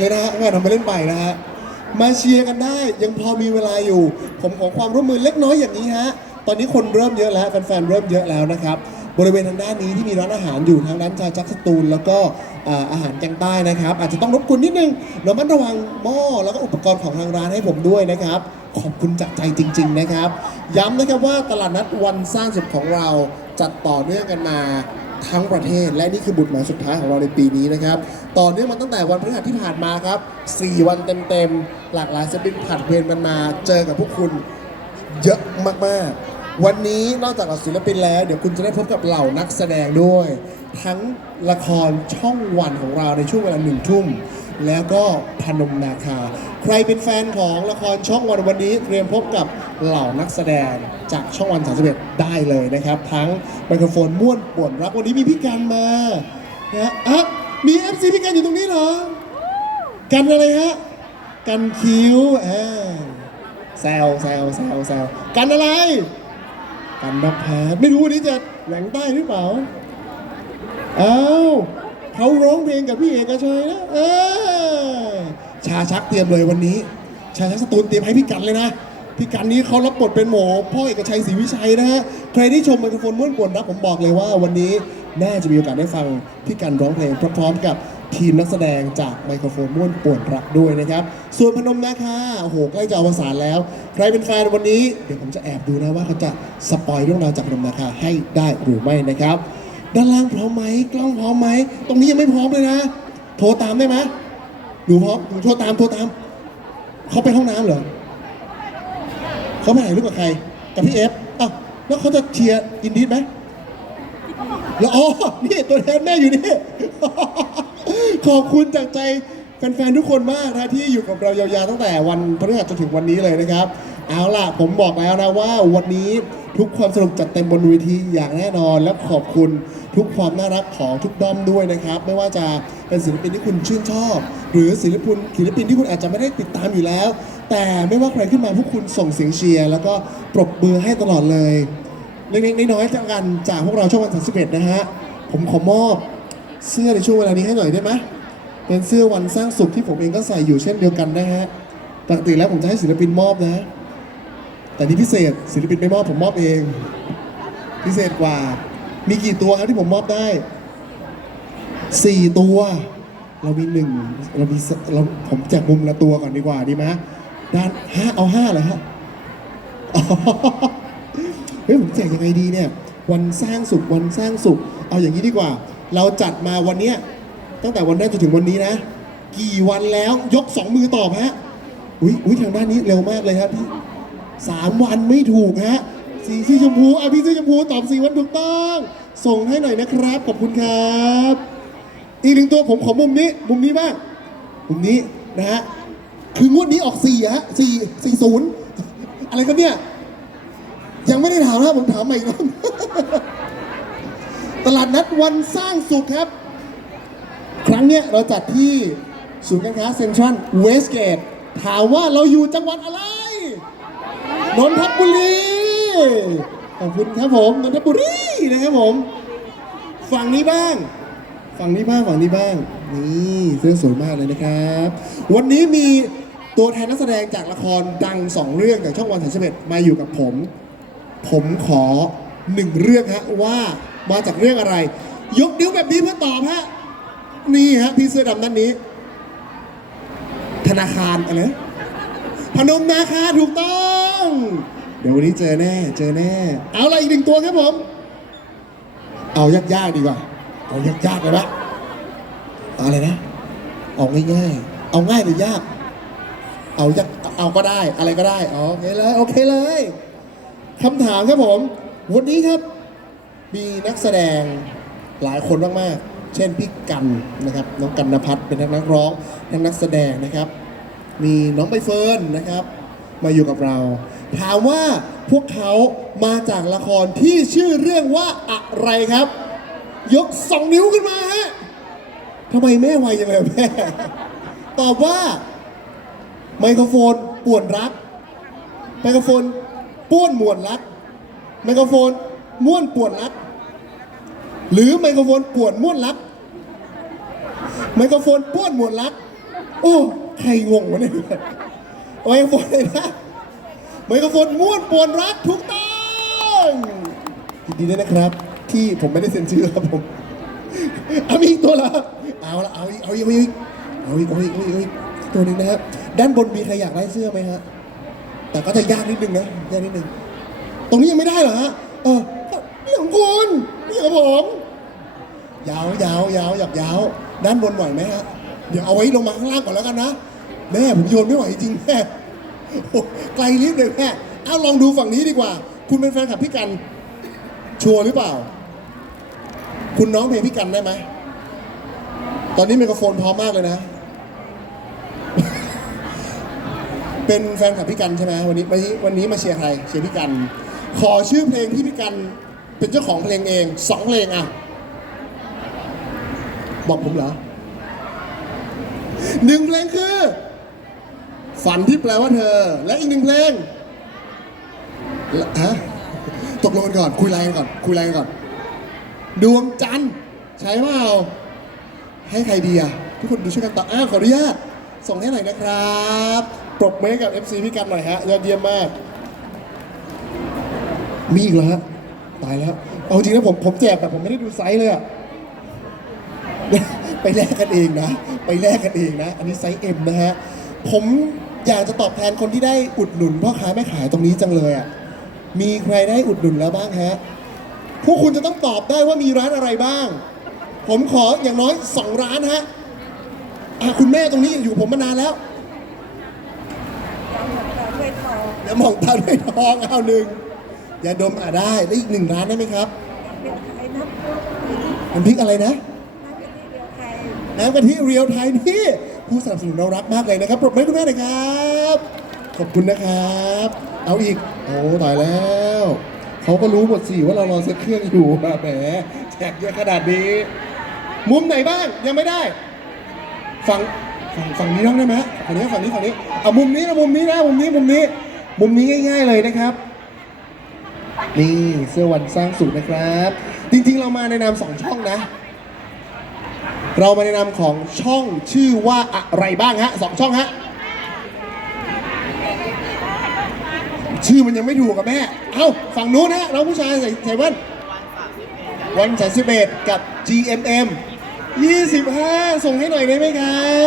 เลยนะฮะงานทำไปเล่นไปนะฮะมาเชียร์กันได้ ยังพอมีเวลาอยู่ ผมขอความร่วมมือเล็กน้อยอย่างนี้ฮะตอนนี้คนเริ่มเยอะแล้วแฟนๆเริ่มเยอะแล้วนะครับบริเวณทางด้านนี้ที่มีร้านอาหารอยู่ทางด้านชาจักสตูลแล้วก็อาหารแกงใต้นะครับ อาจจะต้องรบกวนนิดนึงระมัดระวังหม้อแล้วก็อุปกรณ์ของทางร้านให้ผมด้วยนะครับ ขอบคุณจากใจจริง ๆ นะครับ ย้ำนะครับว่าตลาดนัดวันสร้างสุขของเราจัดต่อเนื่องกันมาทั้งประเทศ และนี่คือบุตรหมายสุดท้ายของเราในปีนี้นะครับต่อเนื่องมาตั้งแต่วันพฤหัสที่ผ่านมาครับ 4 วันเต็มๆ หลากหลายศิลปินผัดเวรมันมา เจอกับพวกคุณเยอะมากๆ วันนี้นอกจากเหล่าศิลปินแล้ว เดี๋ยวคุณจะได้พบกับเหล่านักแสดงด้วย ทั้งละครช่องวันของเราในช่วงเวลาหนึ่งทุ่ม แล้วก็พนมนาคา ใครเป็นแฟนของละครช่องวันวันนี้เตรียมพบกับเหล่านักแสดงจากช่องวัน31ได้เลยนะครับ ทั้งไมโครโฟนม่วนป่วนรับวันนี้มีพี่กันมานะอะ มี FC พี่กันอยู่ตรงนี้เหรอ กันอะไรฮะ กันคิ้วอ่าแซวแซวแซวแซวกันอะไร กันนภาไม่รู้วันนี้จะแหลงใต้หรือเปล่า เอ้าเขาร้องเพลงกับพี่เอกชัยนะเออชาชักเตรียมเลยวันนี้ ชาชักสตูลเตรียมให้พี่กันเลยนะพี่กันนี้เขารับบทเป็นหมอพ่อเอกชัยศรีวิชัยนะฮะ ใครที่ชมไมโครโฟนม่วนป่วนรับผมบอกเลยว่าวันนี้น่าจะมีโอกาสได้ฟังพี่กันร้องเพลงพร้อมๆกับทีมนักแสดงจากไมโครโฟนม่วนป่วนรักด้วยนะครับ ส่วนพนมนาคาโอ้โหใกล้จะอวสานแล้ว ใครเป็นแฟนวันนี้ เดี๋ยวผมจะแอบดูนะว่าเขาจะสปอยเรื่องราวจากพนมนาคาให้ได้หรือไม่นะครับ ด้านล่างพร้อมไหมกล้องพร้อมไหมตรงนี้ยังไม่พร้อมเลยนะ โทรตามได้ไหมหนูพร้อมหนูโทรตามโทรตามเขาไปห้องน้ำเหรอเขาไปไหนรู้กับใคร กับพี่เอฟอ้าวแล้วเขาจะเชียร์อินดีไหม แล้วอ๋อนี่ตัวแทนแม่อยู่นี่ ขอบคุณจากใจแฟนๆทุกคนมากนะที่อยู่กับเรายาวๆตั้งแต่วันพฤหัสจนถึงวันนี้เลยนะครับ เอาล่ะผมบอกแล้วนะว่าวันนี้ทุกความสนุกจัดเต็มบนเวทีอย่างแน่นอน และขอบคุณทุกความน่ารักของทุกด้อมด้วยนะครับ ไม่ว่าจะเป็นศิลปินที่คุณชื่นชอบ หรือศิลปินศิลปินที่คุณอาจจะไม่ได้ติดตามอยู่แล้ว แต่ไม่ว่าใครขึ้นมาพวกคุณส่งเสียงเชียร์แล้วก็ปรบมือให้ตลอดเลย เล็กๆน้อยๆจากกันจากพวกเราช่องวัน31นะฮะ ผมขอมอบเสื้อในช่วงเวลานี้ให้หน่อยได้ไหมเป็นเสื้อวันสร้างสุขที่ผมเองก็ใส่อยู่เช่นเดียวกันนะฮะปกติแล้วผมจะให้ศิลปินมอบนะ แต่นี่พิเศษศิลปินไม่มอบผมมอบเอง พิเศษกว่า มีกี่ตัวครับที่ผมมอบได้สี่ตัว เรามีหนึ่งเรามีเราผมแจกมุมละตัวก่อนดีกว่าดีไหมด้านห้าเอาห้าเลยฮะ เฮ้ยผมแจกยังไงดีเนี่ย วันสร้างสุขวันสร้างสุข เอาอย่างนี้ดีกว่า เราจัดมาวันเนี้ยตั้งแต่วันแรกจนถึงวันนี้นะ กี่วันแล้วยกสองมือตอบฮะอุ้ยอุ้ยทางด้านนี้เร็วมากเลยครับพี่สามวันไม่ถูกฮะสีสีชมพูอะพี่สีชมพูตอบสี่วันถูกต้อง ส่งให้หน่อยนะครับ ขอบคุณครับ อีกหนึ่งตัวผมขอมุมนี้ มุมนี้บ้างมุมนี้นะฮะคืองวดนี้ออกสี่ฮะสี่สี่ศูนย์อะไรกันเนี่ย ยังไม่ได้ถามนะผมถามใหม่อีกรอบตลาดนัดวันสร้างสุขครับ ครั้งเนี้ยเราจัดที่ศูนย์การค้าเซ็นทรัลเวสเกต ถามว่าเราอยู่จังหวัดอะไร นนทบุรี ขอบคุณครับผมนนทบุรีนะครับผม ฝั่งนี้บ้าง ฝั่งนี้บ้าง ฝั่งนี้บ้าง นี่เสื้อสวยมากเลยนะครับ วันนี้มีตัวแทนนักแสดงจากละครดังสองเรื่องจากช่องวันสามสิบเอ็ดมาอยู่กับผม ผมขอหนึ่งเรื่องฮะว่ามาจากเรื่องอะไร ยกนิ้วแบบนี้เพื่อตอบฮะนี่ฮะพี่เสื้อดำด้านนี้ ธนาคารอะไรพนมนาคาถูกต้อง เดี๋ยววันนี้เจอแน่ เจอแน่ เอาอะไรอีกหนึ่งตัวครับผม เอายากๆดีกว่า เอายากๆเลยปะเอาอะไรนะ เอาง่ายๆ เอาง่ายหรือยาก เอายากเอาก็ได้ อะไรก็ได้ โอเคเลย โอเคเลย คำถามครับผม วันนี้ครับ มีนักแสดงหลายคนมากๆ เช่นพี่กันนะครับ น้องกันนภัทรเป็นทั้งนักร้องทั้งนักแสดงนะครับ มีน้องใบเฟิร์นนะครับ มาอยู่กับเรา ถามว่าพวกเขามาจากละครที่ชื่อเรื่องว่าอะไรครับ ยกสองนิ้วขึ้นมาฮะทำไมแม่ไวยังไงแม่ตอบว่า ไมโครโฟนป่วนรักไมโครโฟน ป้วนมวนรัก ไมโครโฟนม่วนป่วนรัก หรือไมโครโฟนป่วนม่วนรัก ไมโครโฟนป้วนมวนรัก โอ้ใครงงวะเนี่ยไมโครโฟนเลยนะไมโครโฟนม้วนปวนรักถูกต้องยินดีด้วยนะครับ ที่ผมไม่ได้เซ็นชื่อครับผมเอามีอีกตัวละเอาละเอาอีกเอาอีกเอาอีกเอาอีกเอาอีกเอาอีกตัวหนึงนะครับด้านบนมีใครอยากได้เสื้อไหมฮะ แต่ก็จะยากนิดนึงนะยากนิดนึง ตรงนี้ยังไม่ได้เหรอฮะเออนี่ของคุณนี่ของผมยาวยาวยาวหยับยาว ด้านบนไหวไหมฮะเดี๋ยวเอาไว้ลงมาข้างล่างก่อนแล้วกันนะแม่ผมโยนไม่ไหวจริงแม่ไกลลิฟต์เลยแม่เอาลองดูฝั่งนี้ดีกว่า คุณเป็นแฟนคลับพี่กันชัวร์หรือเปล่า คุณน้องเพลงพี่กันได้ไหมตอนนี้ไมโครโฟนพร้อมมากเลยนะ เป็นแฟนคลับพี่กันใช่ไหมวันนี้วันนี้วันนี้มาเชียร์ใครเชียร์พี่กัน ขอชื่อเพลงที่พี่กันเป็นเจ้าของเพลงเองสองเพลงอะ บอกผมเหรอหนึ่งเพลงคือ ฝันที่แปลว่าเธอ และอีกหนึ่งเพลงฮะตกลงกันก่อนคุยไลน์กันก่อน คุยไลน์กันก่อน ดวงจันทร์ใช่เปล่าให้ใครดีอะทุกคนดูช่วยกันตอบอ้าขออนุญาตส่งให้หน่อยนะครับ ปรบมือกับ FC พี่กันหน่อยฮะ ยอดเยี่ยมมาก มีอีกเหรอฮะ ตายแล้ว เอาจริงนะผมผมแจกแบบผมไม่ได้ดูไซส์เลยอะไปแลกกันเองนะ ไปแลกกันเองนะ อันนี้ไซส์ M นะฮะ ผมอยากจะตอบแทนคนที่ได้อุดหนุนพ่อค้าแม่ขายตรงนี้จังเลยอะมีใครได้อุดหนุนแล้วบ้างฮะ พวกคุณจะต้องตอบได้ว่ามีร้านอะไรบ้าง ผมขออย่างน้อยสองร้านฮะอะคุณแม่ตรงนี้อยู่ผมมานานแล้ว ด้วยทองอย่ามองตาด้วยทองเอาหนึ่งอย่าดมอะได้แล้วอีกหนึ่งร้านได้ไหมครับเป็นไทยน้ำพริกน้ำพริกอะไรนะน้ำพริกเดียวไทยน้ำกะทิเรียวไทยนี่ผู้สนับสนุนเรารักมากเลยนะครับปรบมือให้คุณแม่หน่อยครับ ขอบคุณนะครับ เอาอีกโอ้ตายแล้วเขาก็รู้หมดสิว่าเรารอเซ็ตเครื่องอยู่แหมแจกเยอะขนาดนี้ มุมไหนบ้างยังไม่ได้ ฝั่ง ฝั่งฝั่งนี้น้องได้ไหมฝั่งนี้ฝั่งนี้ฝั่งนี้เอามุมนี้นะมุมนี้นะมุมนี้มุมนี้ มุมนี้ง่าย ๆเลยนะครับ นี่เสื้อวันสร้างสุขนะครับ จริงๆเรามาในนามสองช่องนะ เรามาในนามของช่องชื่อว่าอะไรบ้างฮะสองช่องฮะชื่อมันยังไม่ถูกกับแม่ เอ้าฝั่งนู้นฮะเราผู้ชายใส่ใส่แว่นวันสามสิบเอ็ดกับ GMM 25 ส่งให้หน่อยได้ไหมครับ